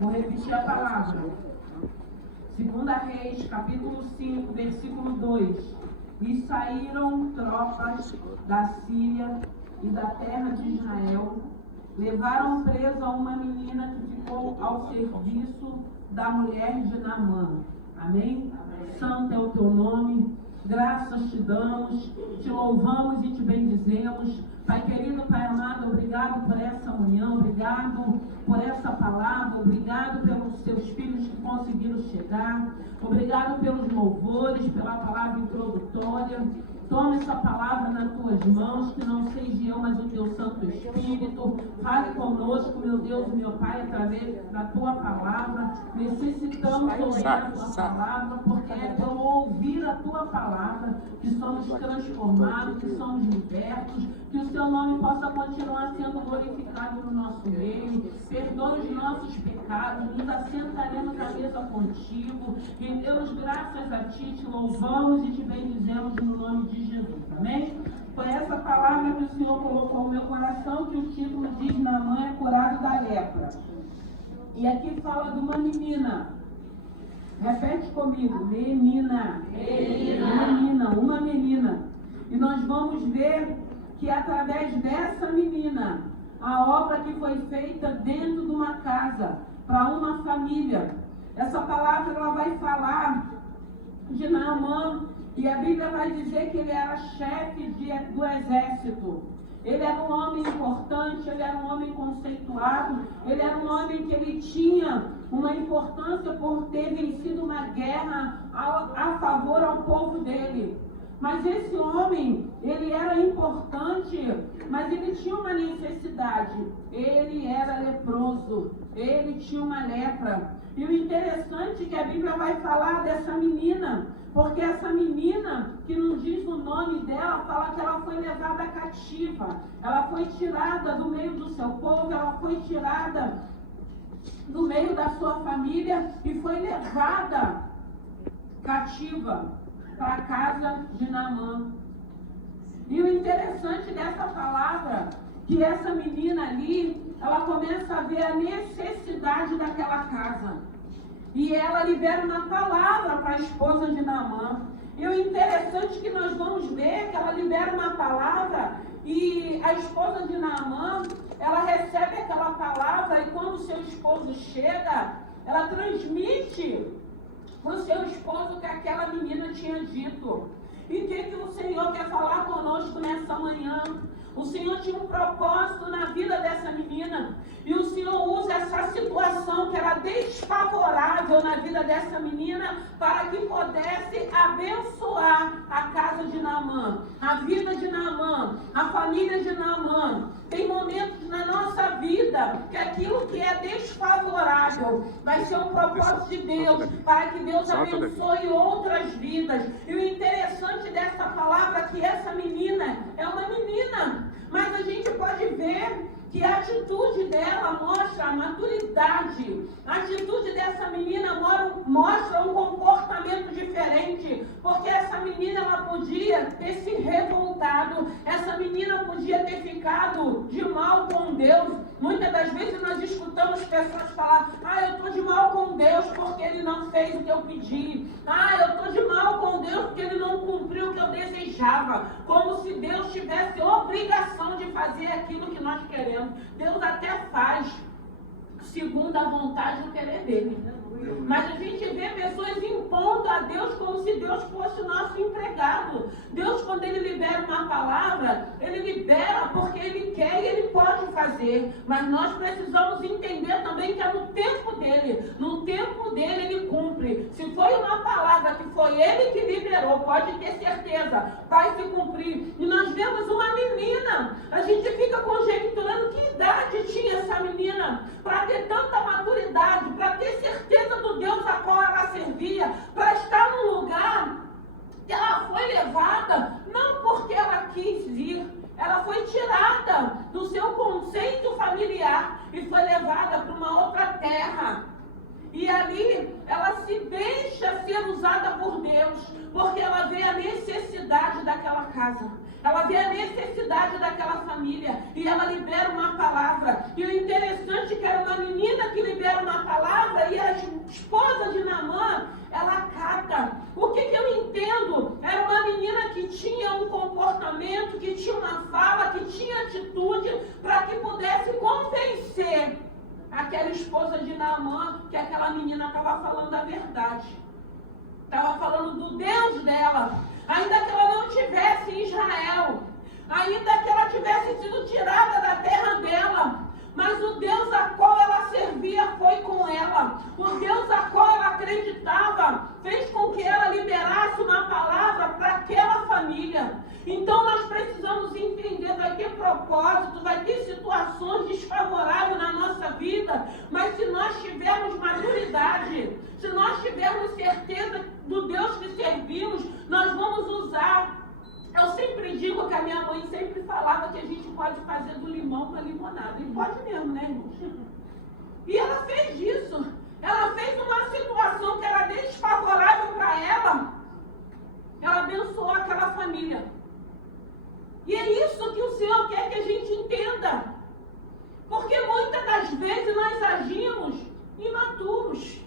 Vou repetir a palavra. 2 Reis, capítulo 5, versículo 2. E saíram tropas da Síria e da terra de Israel, levaram presa uma menina que ficou ao serviço da mulher de Naamã. Amém? Santo é o teu nome, graças te damos, te louvamos e te bendizemos. Pai querido, Pai amado, obrigado por essa manhã, obrigado por essa palavra, obrigado pelos teus filhos que conseguiram chegar, obrigado pelos louvores, pela palavra introdutória. Toma essa palavra nas tuas mãos, que não seja eu, mas o teu Santo Espírito. Fale conosco, meu Deus e meu Pai, através da tua palavra. Necessitamos ouvir a tua palavra, porque é pelo ouvir a tua palavra que somos transformados, que somos libertos, que o teu nome possa continuar sendo glorificado no nosso meio. Perdoa os nossos pecados, nos assentaremos à mesa contigo. Rendemos graças a ti, te louvamos e te bendizemos no nome de Jesus. Amém? Foi essa palavra que o Senhor colocou no meu coração, que o título diz: Naamã é curado da lepra. E aqui fala de uma menina. Repete comigo: menina. Menina, uma menina. E nós vamos ver que através dessa menina, a obra que foi feita dentro de uma casa, para uma família. Essa palavra ela vai falar de Naamã, e a Bíblia vai dizer que ele era chefe do exército. Ele era um homem importante, ele era um homem conceituado, ele era um homem que ele tinha uma importância por ter vencido uma guerra a favor ao povo dele. Mas esse homem, ele era importante, mas ele tinha uma necessidade. Ele era leproso, ele tinha uma lepra. E o interessante é que a Bíblia vai falar dessa menina, porque essa menina, que não diz o nome dela, fala que ela foi levada cativa. Ela foi tirada do meio do seu povo, ela foi tirada do meio da sua família e foi levada cativa para a casa de Naamã. E o interessante dessa palavra, que essa menina ali, ela começa a ver a necessidade daquela casa. E ela libera uma palavra para a esposa de Naamã. E o interessante é que nós vamos ver que ela libera uma palavra e a esposa de Naamã, ela recebe aquela palavra, e quando o seu esposo chega, ela transmite para o seu esposo o que aquela menina tinha dito. E o que o Senhor quer falar conosco nessa manhã? O Senhor tinha um propósito na vida dessa menina. E o Senhor usa essa situação que era desfavorável na vida dessa menina para que pudesse abençoar a casa de Naamã, a vida de Naamã, a família de Naamã. Tem momentos na nossa vida que aquilo que é desfavorável vai ser um propósito de Deus para que Deus abençoe outras vidas. E o interessante dessa palavra é que essa menina é uma menina, mas a gente pode ver que a atitude dela mostra a maturidade. A atitude dessa menina mostra um comportamento diferente, porque essa menina ela podia ter se revoltado, essa menina podia ter ficado de mal com Deus. Muitas das vezes nós escutamos pessoas falar: eu estou de mal com Deus porque Ele não fez o que eu pedi. Eu estou de mal com Deus porque Ele não cumpriu o que eu desejava. Como se Deus tivesse obrigação de fazer aquilo que nós queremos. Deus até faz segundo a vontade e o querer dele. Mas a gente vê pessoas impondo a Deus como se Deus fosse o nosso empregado. Deus, quando Ele libera uma palavra, Ele libera porque Ele quer e Ele pode fazer. Mas nós precisamos entender também que é no tempo dEle. No tempo dEle Ele cumpre. Se foi uma palavra que foi Ele que liberou, pode ter certeza, vai se cumprir. E nós vemos uma menina. A gente fica conjecturando que idade tinha essa menina para ter tanta maturidade, para ter certeza do Deus a qual ela servia, para estar num lugar que ela foi levada, não porque ela quis ir, ela foi tirada do seu conceito familiar e foi levada para uma outra terra. E ali ela se deixa ser usada por Deus, porque ela vê a necessidade daquela casa, ela vê a necessidade daquela família, e ela libera uma palavra. E o interessante é que era uma menina que libera uma palavra comportamento, que tinha uma fala, que tinha atitude, para que pudesse convencer aquela esposa de Naamã que aquela menina estava falando a verdade. Estava falando do Deus dela. Ainda que ela não estivesse em Israel, ainda que ela tivesse sido tirada da terra dela, mas o Deus a qual ela servia foi com ela. O Deus a qual ela acreditava fez com que ela liberasse uma palavra para aquela família. Então nós precisamos entender, vai ter propósito, vai ter situações desfavoráveis na nossa vida, mas se nós tivermos maturidade, se nós tivermos certeza do Deus que servimos, nós vamos usar. Eu sempre digo que a minha mãe sempre falava que a gente pode fazer do limão uma limonada. E pode mesmo, né, irmãos? E ela fez isso. Ela fez uma situação que era desfavorável para ela. Ela abençoou aquela família. E é isso que o Senhor quer que a gente entenda. Porque muitas das vezes nós agimos imaturos.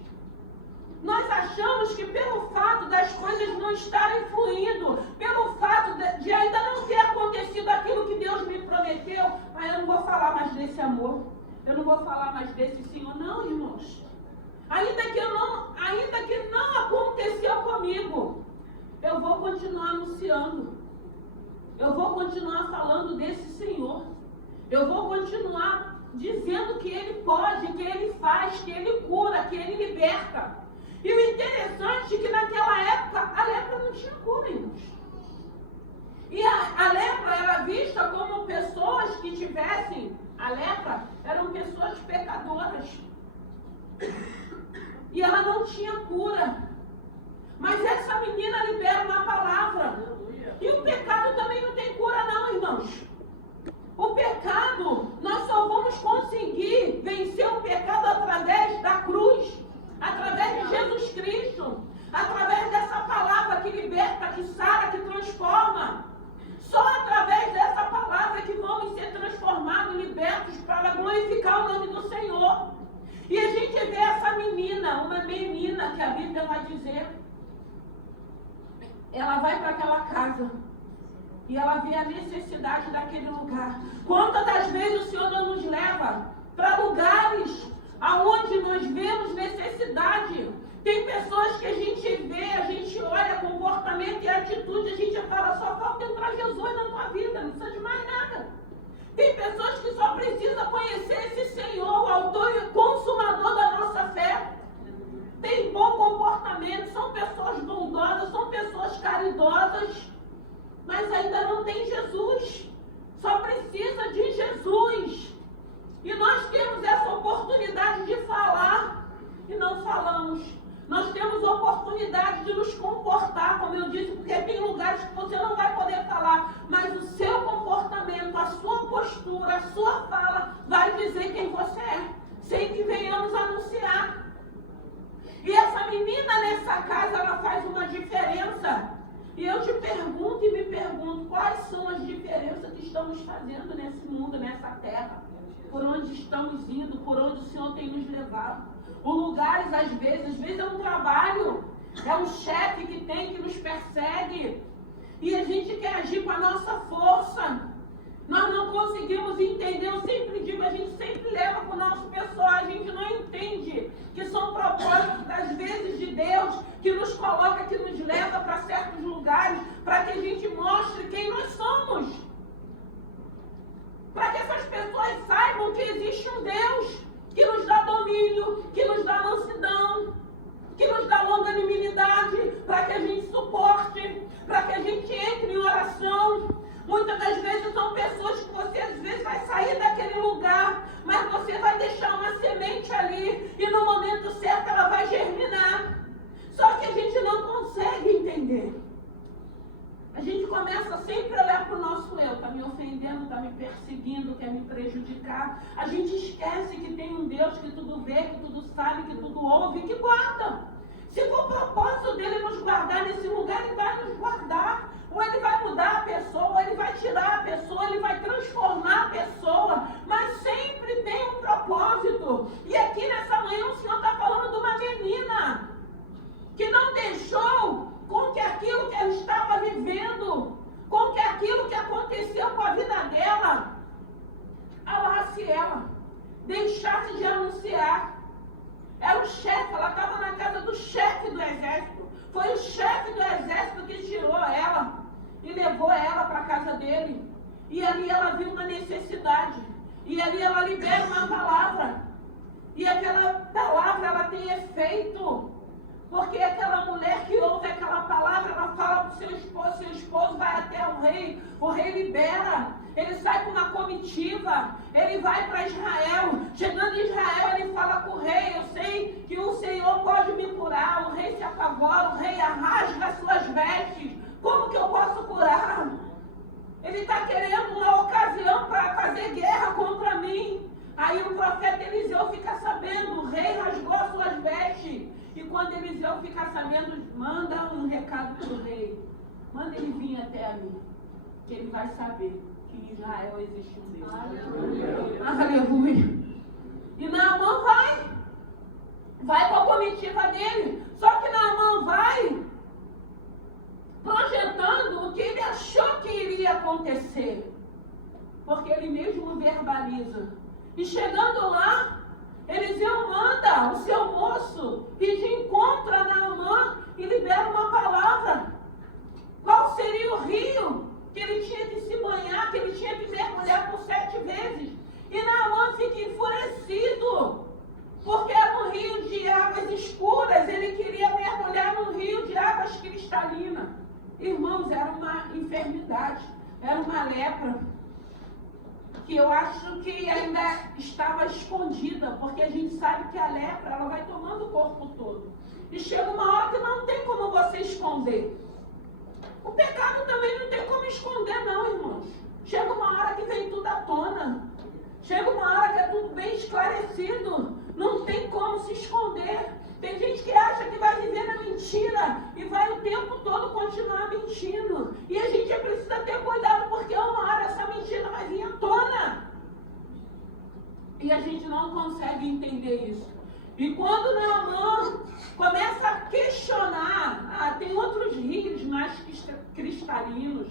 Nós achamos que pelo fato das coisas não estarem fluindo, pelo fato de ainda não ter acontecido aquilo que Deus me prometeu, eu não vou falar mais desse amor, eu não vou falar mais desse Senhor. Não, irmãos. Ainda que não aconteceu comigo, eu vou continuar anunciando. Eu vou continuar falando desse Senhor. Eu vou continuar dizendo que Ele pode, que Ele faz, que Ele cura, que Ele liberta. E o interessante é que naquela época a lepra não tinha cura, irmãos. E a lepra era vista como pessoas que tivessem a lepra, eram pessoas pecadoras. E ela não tinha cura. Mas essa menina libera uma palavra. E o pecado também não tem cura não, irmãos. O pecado, nós só vamos conseguir vencer o pecado através da cruz. Através de Jesus Cristo, através dessa palavra que liberta, que sara, que transforma. Só através dessa palavra que vamos ser transformados, libertos para glorificar o nome do Senhor. E a gente vê essa menina, uma menina que a Bíblia vai dizer, ela vai para aquela casa e ela vê a necessidade daquele lugar. Quantas das vezes o Senhor não nos leva para lugares aonde nós vemos necessidade? Tem pessoas que a gente vê, a gente olha comportamento e atitude, a gente fala, só falta entrar Jesus na tua vida, não precisa de mais nada. Tem pessoas que só precisam conhecer esse Senhor, o autor e consumador da nossa fé. Tem bom comportamento, são pessoas bondosas, são pessoas caridosas, mas ainda não tem Jesus. Só precisa de Jesus. E nós temos essa oportunidade de falar e não falamos. Nós temos oportunidade de nos comportar, como eu disse, porque tem lugares que você não vai poder falar, mas o seu comportamento, a sua postura, a sua fala vai dizer quem você é, sem que venhamos anunciar. E essa menina nessa casa, ela faz uma diferença. E eu te pergunto e me pergunto, quais são as diferenças que estamos fazendo nesse mundo, nessa terra? Por onde estamos indo, por onde o Senhor tem nos levado. Os lugares, às vezes é um trabalho, é um chefe que tem, que nos persegue. E a gente quer agir com a nossa força. Nós não conseguimos entender, eu sempre digo, a gente sempre leva para o nosso pessoal, a gente não entende que são propósitos, às vezes, de Deus, que nos coloca, que nos leva para certos lugares, para que a gente mostre quem nós somos. Para que essas pessoas saibam que existe um Deus que nos dá domínio, que nos dá mansidão, que nos dá longanimidade, para que a gente suporte, para que a gente entre em oração. Muitas das vezes são pessoas que você às vezes vai sair daquele lugar, mas você vai deixar uma semente ali e no momento certo ela vai germinar. Só que a gente não consegue entender. A gente começa sempre a olhar para o nosso eu, está me ofendendo, está me perseguindo, quer me prejudicar. A gente esquece que tem um Deus que tudo vê, que tudo sabe, que tudo ouve, que guarda. Se for o propósito dele nos guardar nesse lugar, ele vai nos guardar. Ou ele vai mudar a pessoa, ou ele vai tirar a pessoa, ele vai transformar a pessoa. Mas sempre tem um propósito. E aqui nessa manhã o Senhor está falando de uma menina que não deixou com que aquilo que ela estava vivendo, com que aquilo que chefe, ela estava na casa do chefe do exército. Foi o chefe do exército que tirou ela e levou ela para a casa dele. E ali ela viu uma necessidade. E ali ela libera uma palavra. E aquela palavra, ela tem efeito. Porque aquela mulher que ouve aquela palavra, ela fala para o seu esposo vai até o rei libera. Ele sai com uma comitiva, ele vai para Israel. Chegando em Israel, ele fala com o rei, eu sei que o Senhor pode me curar. O rei se apavora, o rei rasga as suas vestes. Como que eu posso curar? Ele está querendo uma ocasião para fazer guerra contra mim. Aí o profeta Eliseu fica sabendo, o rei rasgou as suas vestes. E quando Eliseu fica sabendo, manda um recado para o rei. Manda ele vir até a mim, que ele vai saber que em Israel existe um Deus. Aleluia. Aleluia. E Naamã vai com a comitiva dele. Só que Naamã vai projetando o que ele achou que iria acontecer. Porque ele mesmo verbaliza. E chegando lá, Eliseu manda o seu moço ir de encontro a Naamã e libera uma palavra. Qual seria o rio que ele tinha que se banhar, que ele tinha que mergulhar por 7 vezes? E Naamã fica enfurecido, porque era um rio de águas escuras, ele queria mergulhar num rio de águas cristalinas. Irmãos, era uma enfermidade, era uma lepra, que eu acho que ainda estava escondida, porque a gente sabe que a lepra, ela vai tomando o corpo todo. E chega uma hora que não tem como você esconder. O pecado também não tem como esconder não, irmãos. Chega uma hora que vem tudo à tona. Chega uma hora que é tudo bem esclarecido. Não tem como se esconder. Tem gente que acha que vai viver na mentira e vai o tempo todo continuar mentindo. E a gente precisa ter cuidado, porque uma hora essa mentira vai vir à tona. E a gente não consegue entender isso. E quando Naamã começa a questionar, tem outros rios mais cristalinos,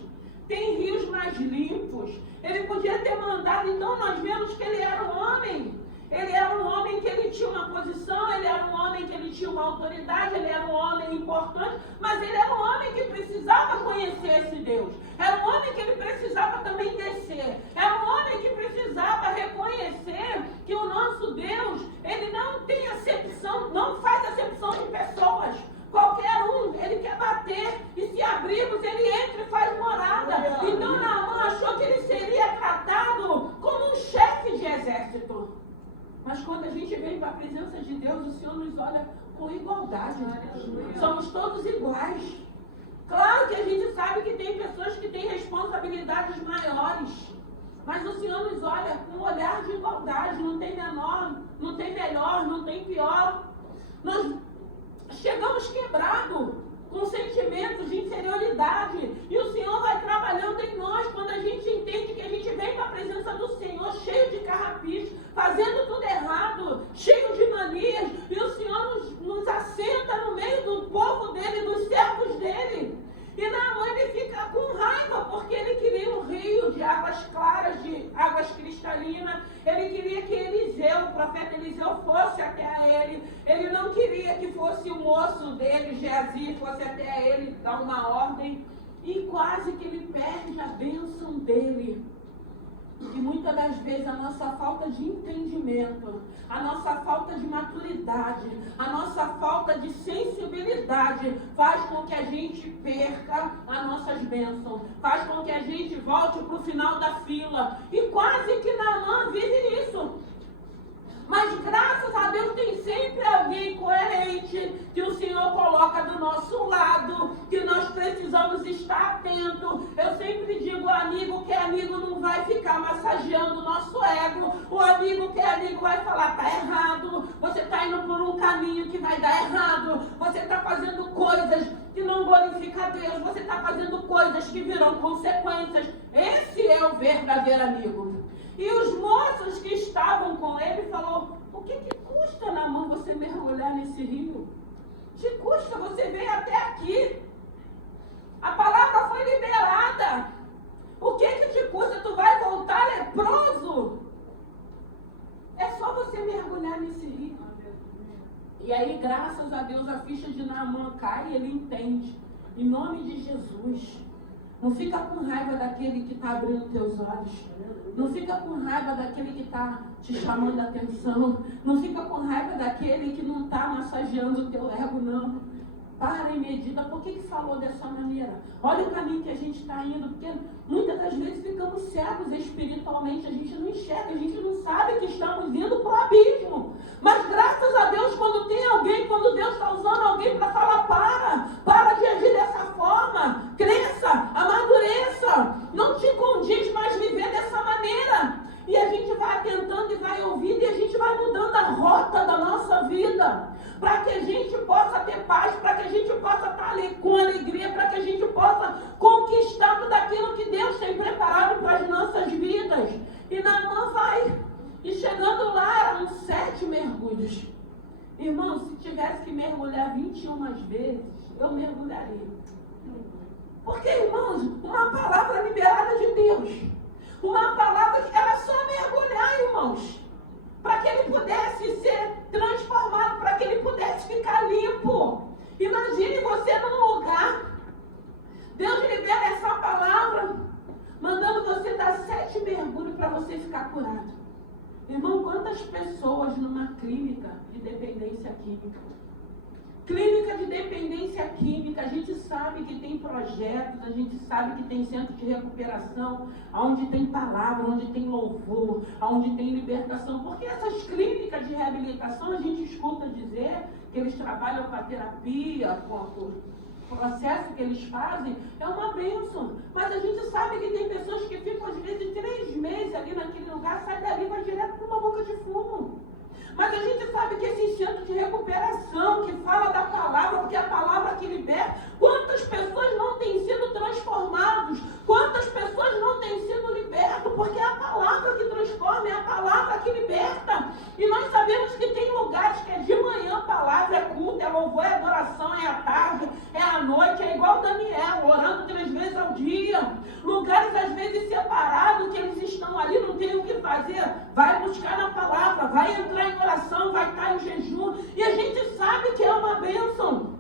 tem rios mais limpos. Ele podia ter mandado, então nós vemos que ele era um homem. Ele era um homem que ele tinha uma posição, ele era um homem que ele tinha uma autoridade, ele era um homem importante, mas ele era um homem que precisava conhecer esse Deus. Era um homem que ele precisava também descer. Era um homem que precisava reconhecer que o nosso Deus, ele não tem acepção, não faz acepção de pessoas. Qualquer um, ele quer bater, e se abrirmos, ele entra e faz morada. Então Naamã achou que ele seria tratado como um chefe de exército. Mas quando a gente vem para a presença de Deus, o Senhor nos olha com igualdade. Somos todos iguais. Claro que a gente sabe que tem pessoas que têm responsabilidades maiores. Mas o Senhor nos olha com um olhar de igualdade. Não tem menor, não tem melhor, não tem pior. Nós chegamos quebrados, com sentimentos de inferioridade. E o Senhor vai trabalhando em nós quando a gente entende que a gente vem para a presença do Senhor cheio de carrapicho, fazendo tudo errado, cheio de manias. E o Senhor nos assenta no meio do povo dele, dos servos dele. E Naamã ele fica com raiva, porque ele queria um rio de águas claras, de águas cristalinas. Ele queria que Eliseu, o profeta Eliseu, fosse até a ele. Ele não queria que fosse o moço dele, Geazi, fosse até a ele dar uma ordem. E quase que ele perde a bênção dele. E muitas das vezes a nossa falta de entendimento, a nossa falta de maturidade, a nossa falta de sensibilidade faz com que a gente perca as nossas bênçãos, faz com que a gente volte para o final da fila. E quase que Naamã vive isso. Mas graças a Deus tem sempre alguém coerente que o Senhor coloca do nosso lado, que nós precisamos estar atentos. Eu sempre digo ao amigo que amigo não vai ficar massageando o nosso ego. O amigo que é amigo vai falar, tá errado, você está indo por um caminho que vai dar errado, você está fazendo coisas que não glorificam a Deus, você está fazendo coisas que virão consequências. Esse é o verdadeiro amigo. E os moços que estavam com ele falou, o que custa, Naamã, você mergulhar nesse rio? Te custa, você veio até aqui. A palavra foi liberada. O que te custa? Tu vai voltar leproso? É só você mergulhar nesse rio. E aí, graças a Deus, a ficha de Naamã cai e ele entende. Em nome de Jesus. Não fica com raiva daquele que está abrindo teus olhos. Não fica com raiva daquele que está te chamando a atenção. Não fica com raiva daquele que não está massageando o teu ego, não. Para e medita. Por que falou dessa maneira? Olha o caminho que a gente está indo. Porque muitas das vezes ficamos cegos espiritualmente. A gente não enxerga, a gente não sabe que estamos indo para o abismo. Mas graças a Deus, quando tem alguém, quando Deus está usando alguém para falar, para de agir dessa forma. Cresça, amadureça. Não te condiz mais viver dessa maneira. E a gente vai atentando e vai ouvindo e a gente vai mudando a rota da nossa vida. Para que a gente possa ter paz, para que a gente possa estar com alegria, para que a gente possa conquistar tudo aquilo que Deus tem preparado para as nossas vidas. E Naamã vai. E chegando lá, eram 7 mergulhos. Irmão, se tivesse que mergulhar 21 vezes, eu mergulharia. Porque, irmãos, uma palavra liberada de Deus. Uma palavra que era só mergulhar, irmãos. Para que ele pudesse ser transformado, para que ele pudesse ficar limpo. Imagine você num lugar, Deus libera essa palavra, mandando você dar 7 mergulhos para você ficar curado. Irmão, quantas pessoas numa clínica de dependência química? Clínica de dependência química, a gente sabe que tem projetos, a gente sabe que tem centro de recuperação, onde tem palavra, onde tem louvor, onde tem libertação. Porque essas clínicas de reabilitação, a gente escuta dizer que eles trabalham com a terapia, com o processo que eles fazem, é uma bênção. Mas a gente sabe que tem pessoas que ficam, às vezes, 3 meses ali naquele lugar, sai dali e vai direto para uma boca de fumo. Mas a gente sabe que esse centro de recuperação, que fala da palavra, porque é a palavra que liberta, quantas pessoas não têm sido transformados, quantas pessoas não têm sido libertas, porque é a palavra que transforma, é a palavra que liberta. E nós sabemos que tem lugares que é de manhã a palavra, é culto, é louvor, é adoração, é à tarde, é à noite, é igual Daniel, orando 3 vezes ao dia. Lugares às vezes separados, que eles estão ali, não tem o que fazer, vai buscar na palavra, vai entrar em oração, vai estar em jejum, e a gente sabe que é uma bênção.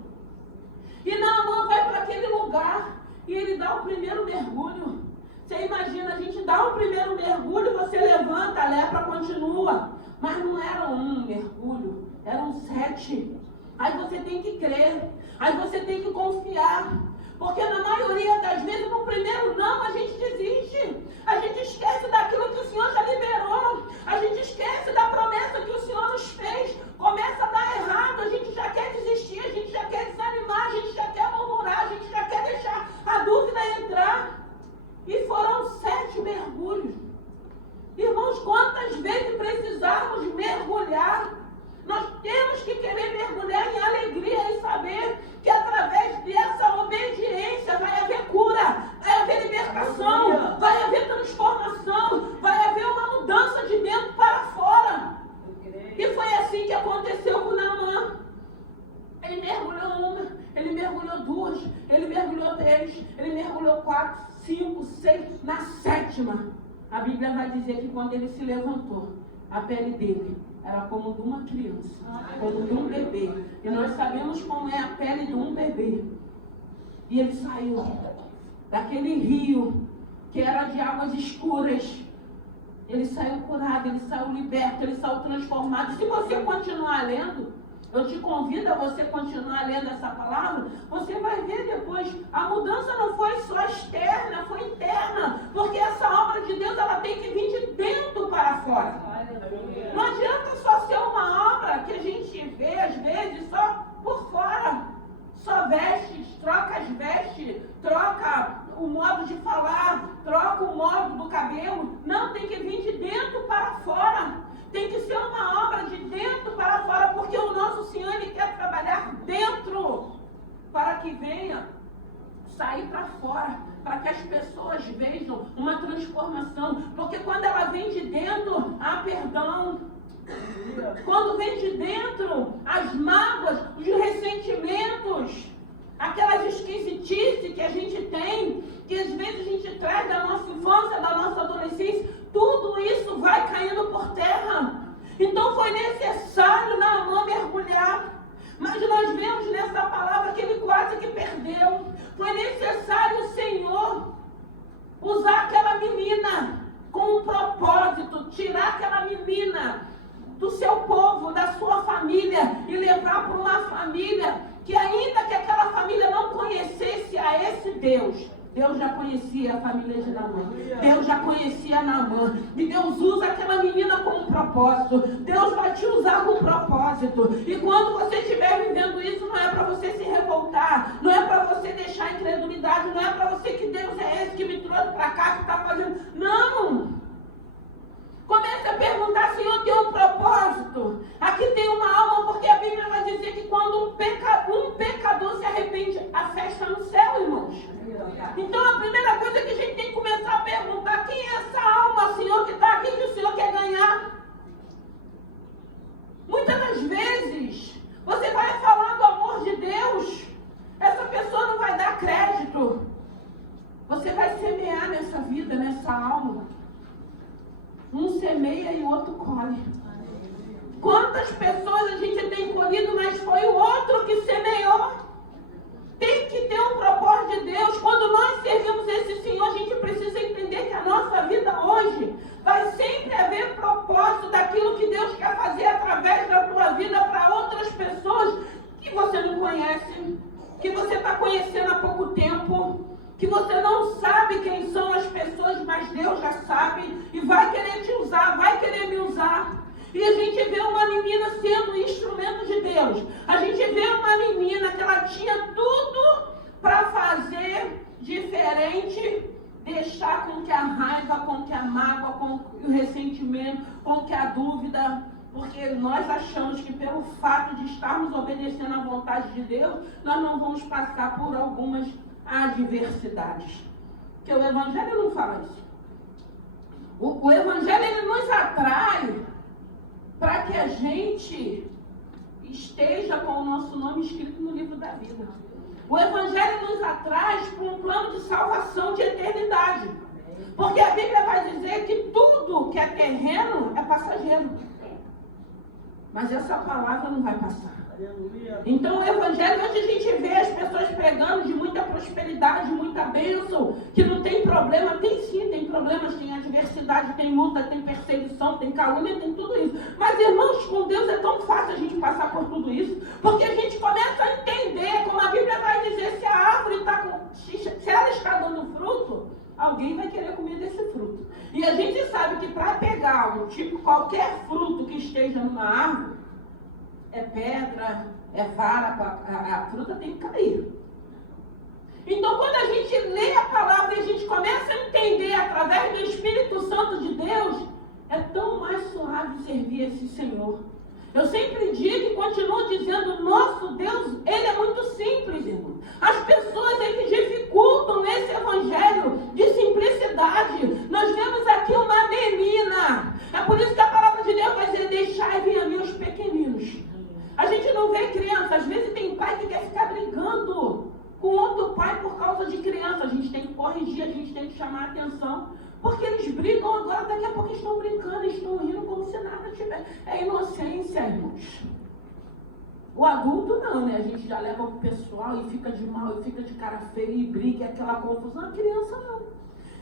E Naamã vai para aquele lugar, e ele dá o primeiro mergulho. Você imagina, a gente dá o primeiro mergulho, você levanta, a lepra continua. Mas não era 1 mergulho, eram 7. Aí você tem que crer, aí você tem que confiar. Porque na maioria das vezes, no primeiro não, a gente desiste. A gente esquece daquilo que o Senhor já liberou. A gente esquece da promessa que o Senhor nos fez. Começa a dar errado, a gente já quer desistir, a gente já quer desanimar, a gente já quer murmurar, a gente já quer deixar a dúvida entrar. E foram 7 mergulhos. Irmãos, quantas vezes precisarmos mergulhar? Nós temos que querer mergulhar em alegria e saber que através dessa obediência vai haver cura, vai haver libertação, vai haver transformação, vai haver uma mudança de dentro para fora. E foi assim que aconteceu com Naamã. Ele mergulhou 1, ele mergulhou 2, ele mergulhou 3, ele mergulhou 4, 5, 6, na 7ª. A Bíblia vai dizer que quando ele se levantou, a pele dele era como de uma criança, como de um bebê. E nós sabemos como é a pele de um bebê. E ele saiu daquele rio que era de águas escuras. Ele saiu curado, ele saiu liberto, ele saiu transformado. Se você continuar lendo, eu te convido a você continuar lendo essa palavra, você vai ver depois, a mudança não foi só externa, foi interna, porque essa obra de Deus, ela tem que vir de dentro para fora. Não adianta só ser uma obra que a gente vê, às vezes, só por fora. Só vestes, troca as vestes, troca o modo de falar, troca o modo do cabelo. Não, tem que vir de dentro para fora. Tem que ser uma obra de dentro para fora, porque o nosso Senhor, Ele quer trabalhar dentro, para que venha sair para fora, para que as pessoas vejam uma transformação. Porque quando ela vem de dentro, há perdão. Quando vem de dentro, as mágoas, os ressentimentos, aquelas esquisitices que a gente tem, que às vezes a gente traz da nossa infância, da nossa adolescência, tudo isso vai caindo por terra. Então foi necessário Naamã mergulhar ganhar. Mas nós vemos nessa palavra que ele quase que perdeu. Foi necessário o Senhor usar aquela menina com um propósito, tirar aquela menina do seu povo, da sua família e levar para uma família que ainda que aquela família não conhecesse a esse Deus, Deus já conhecia a família de Naamã. Deus já conhecia Naamã. E Deus usa aquela menina com um propósito. Deus vai te usar com um propósito. E quando você estiver vivendo isso, não é para você se revoltar. Não é para você deixar a incredulidade. Não é para você que Deus é esse que me trouxe para cá, que está fazendo. Não! Comece a perguntar, Senhor, tem um propósito? Aqui tem uma alma, porque a Bíblia vai dizer que quando um pecador se arrepende, a festa no céu, irmãos. Então a primeira coisa que a gente tem que começar a perguntar, quem é essa alma, Senhor, que está aqui, que o Senhor quer ganhar? Muitas das vezes, você vai falar do amor de Deus, essa pessoa não vai dar crédito. Você vai semear nessa vida, nessa alma. Um semeia e o outro colhe. Quantas pessoas a gente tem colhido, mas foi o outro que semeou. Tem que ter um propósito de Deus. Quando nós servimos esse Senhor, a gente precisa entender que a nossa vida hoje vai sempre haver propósito daquilo que Deus quer fazer através da tua vida para outras pessoas que você não conhece, que você está conhecendo há pouco tempo, que você não sabe quem são as pessoas, mas Deus já sabe e vai querer te usar, vai querer me usar. E a gente vê uma menina sendo instrumento de Deus. A gente vê uma menina que ela tinha tudo para fazer diferente, deixar com que a raiva, com que a mágoa, com que o ressentimento, com que a dúvida, porque nós achamos que pelo fato de estarmos obedecendo à vontade de Deus, nós não vamos passar por algumas adversidades. Porque o Evangelho não fala isso. O Evangelho ele nos atrai para que a gente esteja com o nosso nome escrito no livro da vida. O Evangelho nos atrai para um plano de salvação, de eternidade. Porque a Bíblia vai dizer que tudo que é terreno é passageiro. Mas essa palavra não vai passar. Então o Evangelho, onde a gente vê as pessoas pregando de muita prosperidade, de muita bênção, que não tem problema, tem sim, tem problemas, tem adversidade, tem luta, tem perseguição, tem calúnia, tem tudo isso. Mas irmãos, com Deus é tão fácil a gente passar por tudo isso, porque a gente começa a entender, como a Bíblia vai dizer, se a árvore está se ela está dando fruto, alguém vai querer comer desse fruto. E a gente sabe que para pegar qualquer fruto que esteja numa árvore, é pedra, é vara, a fruta tem que cair. Então quando a gente lê a palavra e a gente começa a entender através do Espírito Santo de Deus, é tão mais suave servir esse Senhor. Eu sempre digo e continuo dizendo, nosso Deus, Ele é muito simples, irmão. As pessoas que dificultam esse evangelho de simplicidade. Nós vemos aqui uma menina. É por isso que a palavra de Deus vai dizer, deixai vir a mim os pequeninos. A gente não vê criança, às vezes tem pai que quer ficar brigando com outro pai por causa de criança. A gente tem que corrigir, a gente tem que chamar a atenção, porque eles brigam agora, daqui a pouco estão brincando, estão rindo como se nada tivesse. É inocência, irmãos. O adulto não, né? A gente já leva pro pessoal e fica de mal, e fica de cara feia e briga, e aquela confusão. A criança não.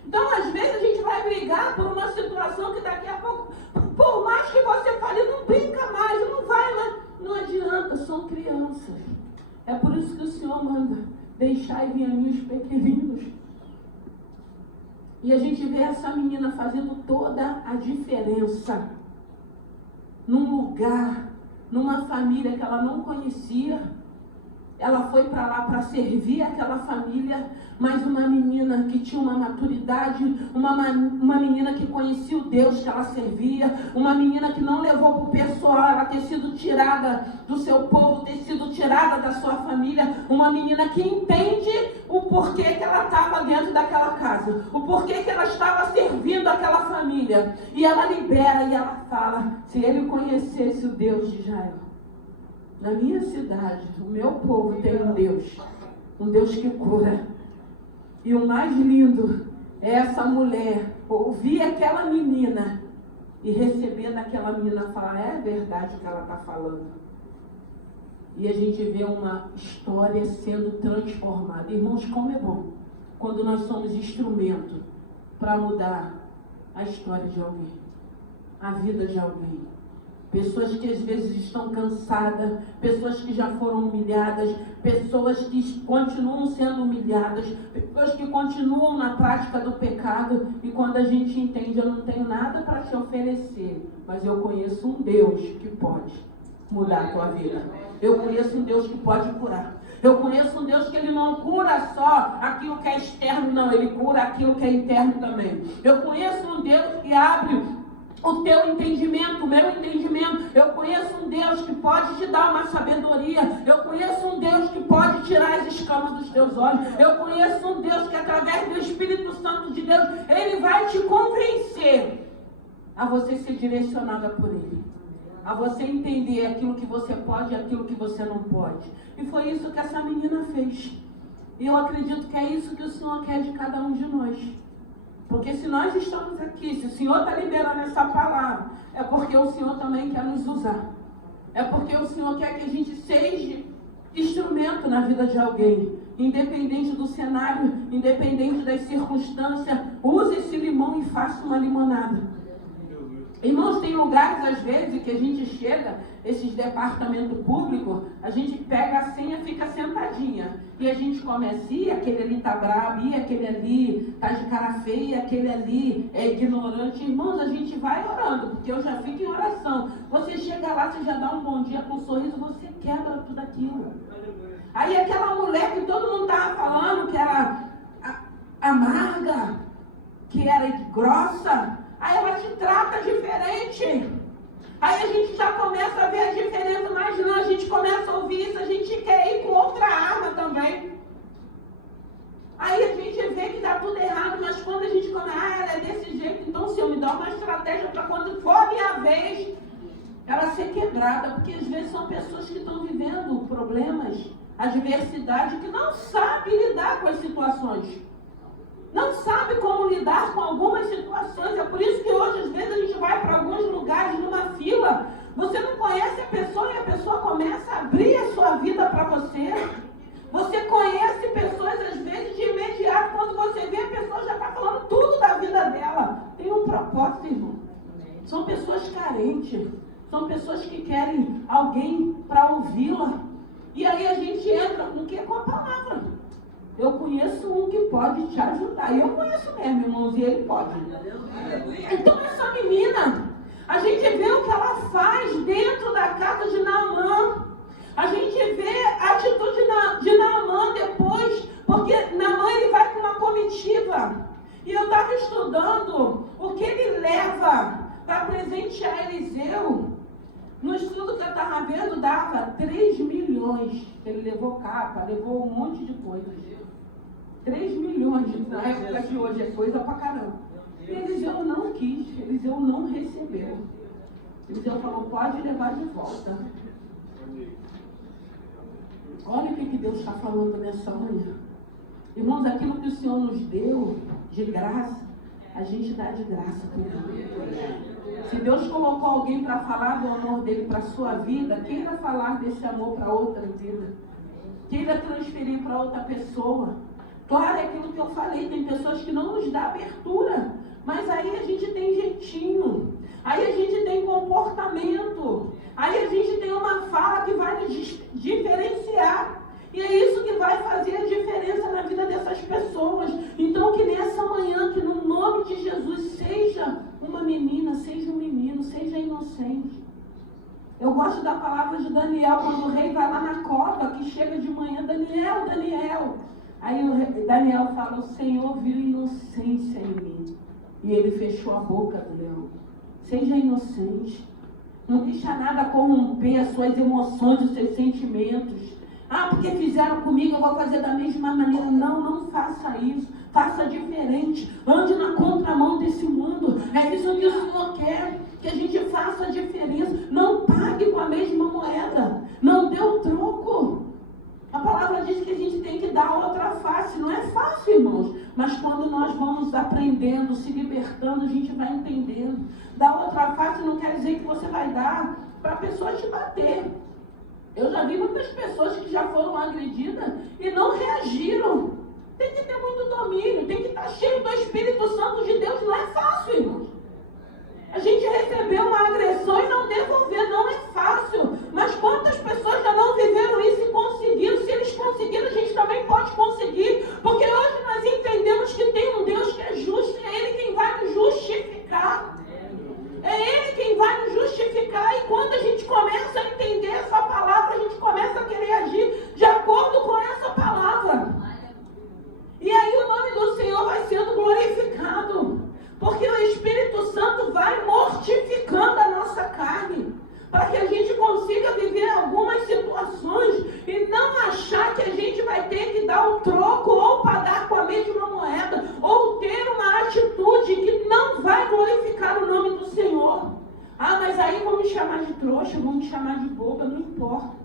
Então, às vezes, a gente vai brigar por uma situação que daqui a pouco, por mais que você fale, não brinca mais, não vai mais. Não adianta, são crianças. É por isso que o Senhor manda, deixai vir a mim os pequeninos. E a gente vê essa menina fazendo toda a diferença. Num lugar, numa família que ela não conhecia. Ela foi para lá para servir aquela família, mas uma menina que tinha uma maturidade, uma menina que conhecia o Deus que ela servia, uma menina que não levou para o pessoal ela ter sido tirada do seu povo, ter sido tirada da sua família, uma menina que entende o porquê que ela estava dentro daquela casa, o porquê que ela estava servindo aquela família, e ela libera e ela fala, se ele conhecesse o Deus de Israel, na minha cidade, o meu povo tem um Deus que cura. E o mais lindo é essa mulher ouvir aquela menina e receber daquela menina falar, é verdade o que ela está falando. e a gente vê uma história sendo transformada. Irmãos, como é bom quando nós somos instrumento para mudar a história de alguém, a vida de alguém. Pessoas que às vezes estão cansadas, pessoas que já foram humilhadas, pessoas que continuam sendo humilhadas, pessoas que continuam na prática do pecado, e quando a gente entende, eu não tenho nada para te oferecer, mas eu conheço um Deus que pode mudar a tua vida. Eu conheço um Deus que pode curar. Eu conheço um Deus que Ele não cura só aquilo que é externo, não. Ele cura aquilo que é interno também. Eu conheço um Deus que abre o teu entendimento, o meu entendimento. Eu conheço um Deus que pode te dar uma sabedoria. Eu conheço um Deus que pode tirar as escamas dos teus olhos. Eu conheço um Deus que, através do Espírito Santo de Deus, Ele vai te convencer a você ser direcionada por Ele, a você entender aquilo que você pode e aquilo que você não pode. E foi isso que essa menina fez. E eu acredito que é isso que o Senhor quer de cada um de nós. Porque se nós estamos aqui, se o Senhor está liberando essa palavra, é porque o Senhor também quer nos usar. É porque o Senhor quer que a gente seja instrumento na vida de alguém. Independente do cenário, independente das circunstâncias, use esse limão e faça uma limonada. Irmãos, tem lugares às vezes que a gente chega, esses departamentos públicos, a gente pega a senha e fica sentadinha. E a gente começa, e aquele ali tá bravo, e aquele ali tá de cara feia, aquele ali é ignorante. Irmãos, a gente vai orando, porque eu já fico em oração. Você chega lá, você já dá um bom dia com um sorriso, você quebra tudo aquilo. Aí aquela mulher que todo mundo tava falando que era amarga, que era grossa, aí ela te trata diferente. Aí a gente já começa a ver a diferença, mas não, a gente começa a ouvir isso, a gente quer ir com outra arma também. Aí a gente vê que dá tudo errado, mas quando a gente começa, ela é desse jeito, então Senhor, me dá uma estratégia para quando for a minha vez, ela ser quebrada, porque às vezes são pessoas que estão vivendo problemas, adversidade, que não sabem lidar com as situações. Não sabe como lidar com algumas situações. É por isso que hoje, às vezes, a gente vai para alguns lugares numa fila. Você não conhece a pessoa e a pessoa começa a abrir a sua vida para você. Você conhece pessoas, às vezes, de imediato. Quando você vê, a pessoa já está falando tudo da vida dela. Tem um propósito, irmão. São pessoas carentes. São pessoas que querem alguém para ouvi-la. E aí a gente entra com o quê? Com a palavra. Eu conheço um que pode te ajudar. E eu conheço mesmo, irmãos, e ele pode. Então essa menina, a gente vê o que ela faz dentro da casa de Naamã. A gente vê a atitude de Naamã depois, porque Naamã ele vai com uma comitiva. E eu estava estudando o que ele leva para presentear Eliseu. No estudo que eu estava vendo, dava 3 milhões. Ele levou capa, levou um monte de coisas. 3 milhões, na época de hoje, é coisa pra caramba. E Eliseu não quis, Eliseu não recebeu. Eliseu falou, pode levar de volta. Olha o que Deus está falando nessa manhã. Irmãos, aquilo que o Senhor nos deu de graça, a gente dá de graça também. Se Deus colocou alguém para falar do amor dele para a sua vida, queira falar desse amor para outra vida. Queira transferir para outra pessoa. Claro, é aquilo que eu falei, tem pessoas que não nos dão abertura, mas aí a gente tem jeitinho, aí a gente tem comportamento, aí a gente tem uma fala que vai nos diferenciar, e é isso que vai fazer a diferença na vida dessas pessoas. Então que nessa manhã, que no nome de Jesus, seja uma menina, seja um menino, seja inocente. Eu gosto da palavra de Daniel, quando o rei vai lá na cova, que chega de manhã, Daniel, Daniel. Aí o Daniel fala, o Senhor viu inocência em mim. E ele fechou a boca do leão. Seja inocente. Não deixa nada corromper as suas emoções, os seus sentimentos. Ah, porque fizeram comigo, eu vou fazer da mesma maneira. Não, não faça isso. Faça diferente. Ande na contramão desse mundo. É isso que o Senhor quer. Que a gente faça a diferença. Não pague com a mesma moeda. Não dê o troco. A palavra diz que a gente tem que dar outra face. Não é fácil, irmãos. Mas quando nós vamos aprendendo, se libertando, a gente vai entendendo. Dar outra face não quer dizer que você vai dar para a pessoa te bater. Eu já vi muitas pessoas que já foram agredidas e não reagiram. Tem que ter muito domínio, tem que estar cheio do Espírito Santo de Deus. Não é fácil, irmãos. A gente recebeu uma agressão e não devolver, não é fácil. Mas quantas pessoas já não viveram isso e conseguiram? Se eles conseguiram, a gente também pode conseguir. Porque hoje nós entendemos que tem um Deus que é justo, e é Ele quem vai nos justificar. É Ele quem vai nos justificar. E quando a gente começa a entender essa palavra, a gente começa a querer agir de acordo com essa palavra. E aí o nome do Senhor vai sendo glorificado. Porque o Espírito Santo vai mortificando a nossa carne, para que a gente consiga viver algumas situações e não achar que a gente vai ter que dar o troco ou pagar com a mesma moeda, ou ter uma atitude que não vai glorificar o nome do Senhor. Ah, mas aí vão me chamar de trouxa, vão me chamar de boba, não importa.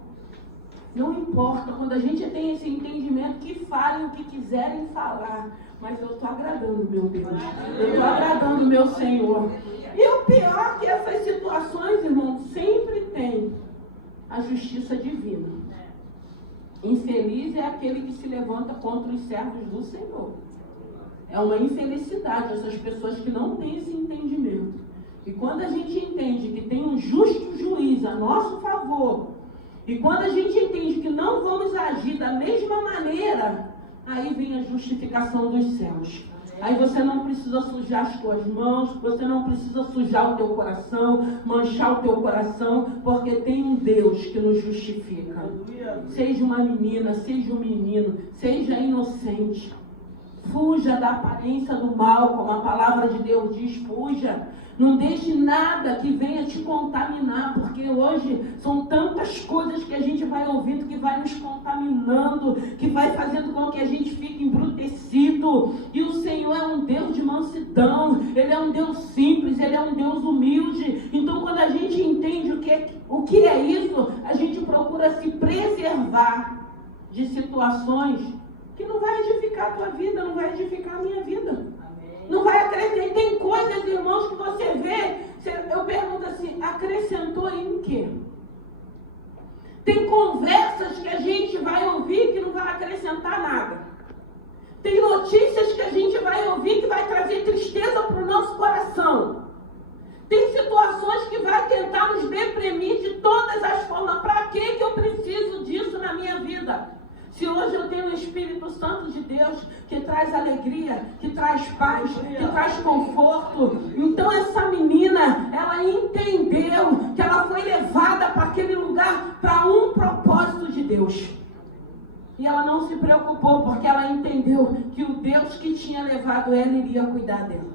Não importa, quando a gente tem esse entendimento, que falem o que quiserem falar, mas eu estou agradando meu Deus, eu estou agradando meu Senhor. E o pior é que essas situações, irmãos, sempre tem a justiça divina. Infeliz é aquele que se levanta contra os servos do Senhor. É uma infelicidade essas pessoas que não têm esse entendimento. E quando a gente entende que tem um justo juiz a nosso favor, e quando a gente entende que não vamos agir da mesma maneira, aí vem a justificação dos céus. Aí você não precisa sujar as tuas mãos, você não precisa sujar o teu coração, manchar o teu coração, porque tem um Deus que nos justifica. Seja uma menina, seja um menino, seja inocente. Fuja da aparência do mal, como a palavra de Deus diz, fuja. Não deixe nada que venha te contaminar, porque hoje são tantas coisas que a gente vai ouvindo que vai nos contaminando, que vai fazendo com que a gente fique embrutecido. E o Senhor é um Deus de mansidão, Ele é um Deus simples, Ele é um Deus humilde. Então quando a gente entende o que é isso, a gente procura se preservar de situações que não vai edificar a tua vida, não vai edificar a minha vida. Não vai acrescentar. Tem coisas, irmãos, que você vê, eu pergunto assim, acrescentou em quê? Tem conversas que a gente vai ouvir que não vai acrescentar nada. Tem notícias que a gente vai ouvir que vai trazer tristeza para o nosso coração. Tem situações que vai tentar nos deprimir de todas as formas. Para que eu preciso disso na minha vida? Se hoje eu tenho o Espírito Santo de Deus, que traz alegria, que traz paz, que traz conforto. Então essa menina, ela entendeu que ela foi levada para aquele lugar para um propósito de Deus. E ela não se preocupou, porque ela entendeu que o Deus que tinha levado ela iria cuidar dela.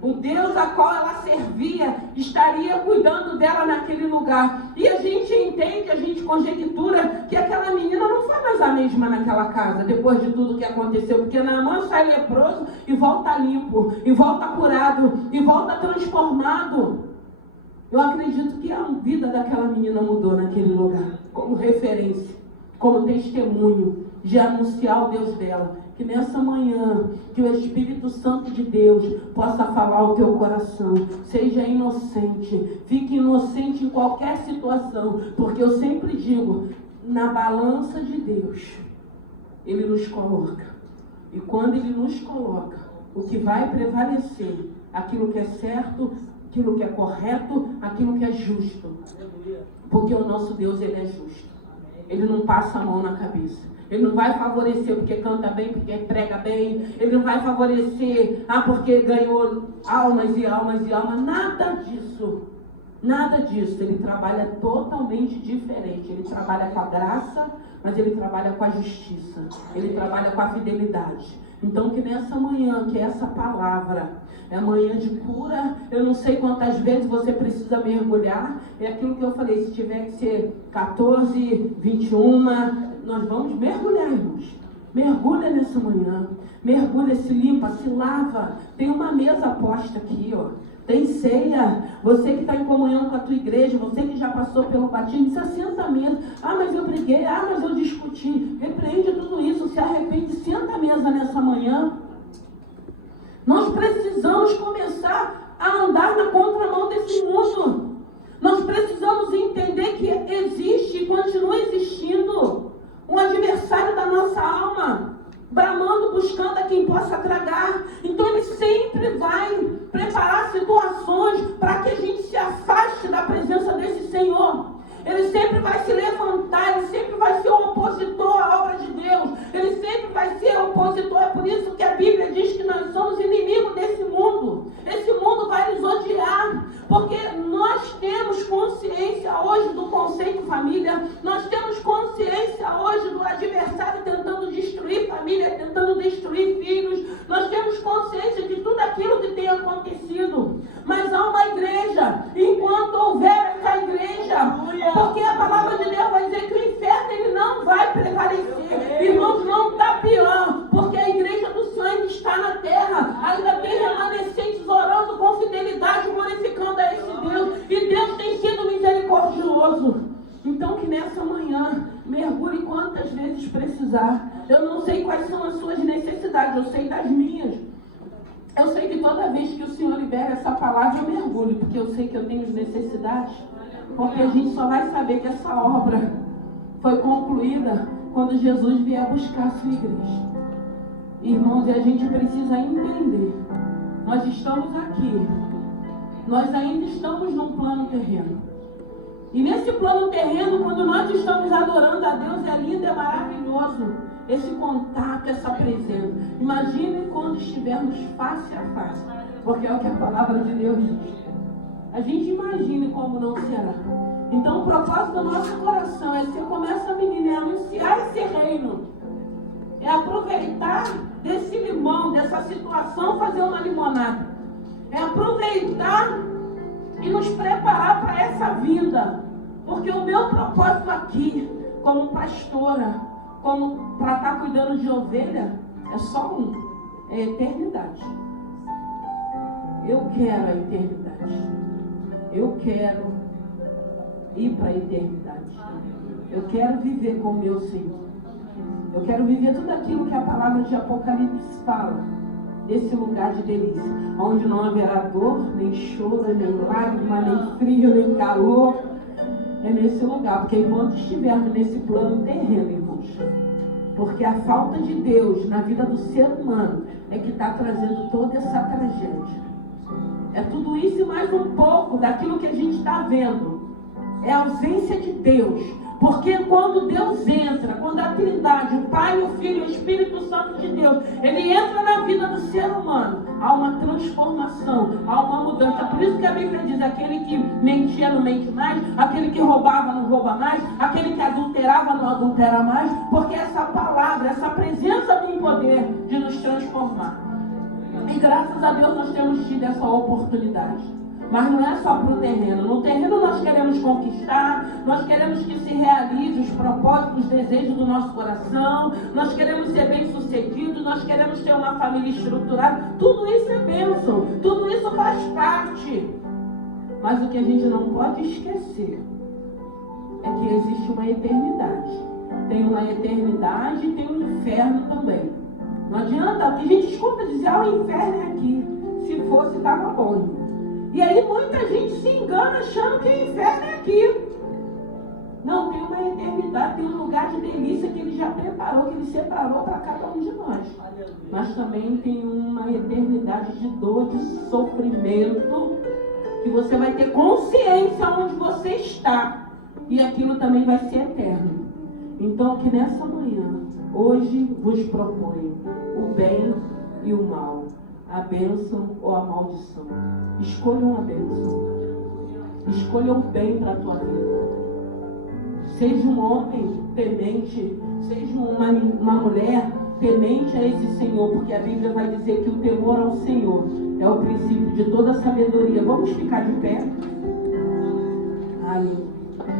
O Deus a qual ela servia estaria cuidando dela naquele lugar. E a gente entende, a gente conjectura que aquela menina não foi mais a mesma naquela casa, depois de tudo que aconteceu. Porque Naamã sai leproso e volta limpo, e volta curado, e volta transformado. Eu acredito que a vida daquela menina mudou naquele lugar, como referência, como testemunho de anunciar o Deus dela. Que nessa manhã, que o Espírito Santo de Deus possa falar ao teu coração. Seja inocente, fique inocente em qualquer situação, porque eu sempre digo, na balança de Deus, Ele nos coloca. E quando Ele nos coloca, o que vai prevalecer, aquilo que é certo, aquilo que é correto, aquilo que é justo. Porque o nosso Deus, Ele é justo. Ele não passa a mão na cabeça. Ele não vai favorecer porque canta bem, porque prega bem. Ele não vai favorecer, porque ganhou almas e almas e almas. Nada disso. Nada disso. Ele trabalha totalmente diferente. Ele trabalha com a graça, mas ele trabalha com a justiça. Ele trabalha com a fidelidade. Então que nessa manhã, que essa palavra é manhã de cura. Eu não sei quantas vezes você precisa mergulhar. É aquilo que eu falei, se tiver que ser 14, 21... Nós vamos mergulhar, irmãos. Mergulha nessa manhã. Mergulha, se limpa, se lava. Tem uma mesa posta aqui, ó. Tem ceia. Você que está em comunhão com a tua igreja, você que já passou pelo batismo, se assenta à mesa. Mas eu briguei, mas eu discuti. Repreende tudo isso, se arrepende, senta à mesa nessa manhã. Nós precisamos começar a andar na contramão desse mundo. Nós precisamos entender que existe e continua existindo vai se levantar, ele sempre vai ser um opositor à obra de Deus, ele sempre vai ser opositor. É por isso que a Bíblia diz que nós somos inimigos desse mundo. Esse mundo vai nos odiar, porque nós temos consciência hoje do conceito família, nós temos consciência hoje do adversário tentando destruir família, tentando destruir filhos, nós temos consciência de tudo aquilo que tem acontecido. Mas há uma igreja, enquanto houver essa igreja, porque a palavra de Deus vai dizer que o inferno ele não vai prevalecer. Irmãos, não está pior, porque a igreja do Senhor ainda está na terra, ainda tem remanescentes orando com fidelidade, glorificando a esse Deus, e Deus tem sido misericordioso. Então que nessa manhã, mergulhe quantas vezes precisar. Eu não sei quais são as suas necessidades, eu sei das minhas. Eu sei que toda vez que o Senhor libera essa palavra, eu mergulho, porque eu sei que eu tenho necessidades. Porque a gente só vai saber que essa obra foi concluída quando Jesus vier buscar a sua igreja. Irmãos, e a gente precisa entender. Nós estamos aqui. Nós ainda estamos num plano terreno. E nesse plano terreno, quando nós estamos adorando a Deus, é lindo, é maravilhoso. Esse contato, essa presença. Imagine quando estivermos face a face. Porque é o que a palavra de Deus diz. A gente imagine como não será. Então o propósito do nosso coração é ser como essa menina, é anunciar esse reino. É aproveitar desse limão, dessa situação, fazer uma limonada. É aproveitar e nos preparar para essa vida. Porque o meu propósito aqui, como pastora, como para estar cuidando de ovelha, é só um. É a eternidade. Eu quero a eternidade. Eu quero ir para a eternidade. Eu quero viver com o meu Senhor. Eu quero viver tudo aquilo que a palavra de Apocalipse fala. Desse lugar de delícia, onde não haverá dor, nem choro, nem lágrima, nem frio, nem calor. É nesse lugar, porque enquanto estivermos nesse plano terreno, irmãos, porque a falta de Deus na vida do ser humano é que está trazendo toda essa tragédia. É tudo isso e mais um pouco daquilo que a gente está vendo. É a ausência de Deus. Porque quando Deus entra, quando a Trindade, o Pai, o Filho e o Espírito Santo de Deus, ele entra na vida do ser humano, há uma transformação, há uma mudança. Por isso que a Bíblia diz, aquele que mentia não mente mais, aquele que roubava não rouba mais, aquele que adulterava não adultera mais, porque essa palavra, essa presença tem poder de nos transformar. E graças a Deus nós temos tido essa oportunidade. Mas não é só para o terreno. No terreno nós queremos conquistar, nós queremos que se realize os propósitos, os desejos do nosso coração, nós queremos ser bem-sucedidos, nós queremos ter uma família estruturada. Tudo isso é bênção, tudo isso faz parte. Mas o que a gente não pode esquecer é que existe uma eternidade. Tem uma eternidade e tem um inferno também. Não adianta, a gente escuta dizer, o inferno é aqui. Se fosse, estava bom. E aí muita gente se engana achando que o inferno é aqui. Não, tem uma eternidade, tem um lugar de delícia que ele já preparou, que ele separou para cada um de nós. Mas também tem uma eternidade de dor, de sofrimento, que você vai ter consciência onde você está. E aquilo também vai ser eterno. Então que nessa manhã, hoje vos proponho o bem e o mal. A bênção ou a maldição. Escolham a bênção. Escolham o bem para a tua vida. Seja um homem temente, seja uma mulher temente a esse Senhor, porque a Bíblia vai dizer que o temor ao Senhor é o princípio de toda a sabedoria. Vamos ficar de pé? Aleluia.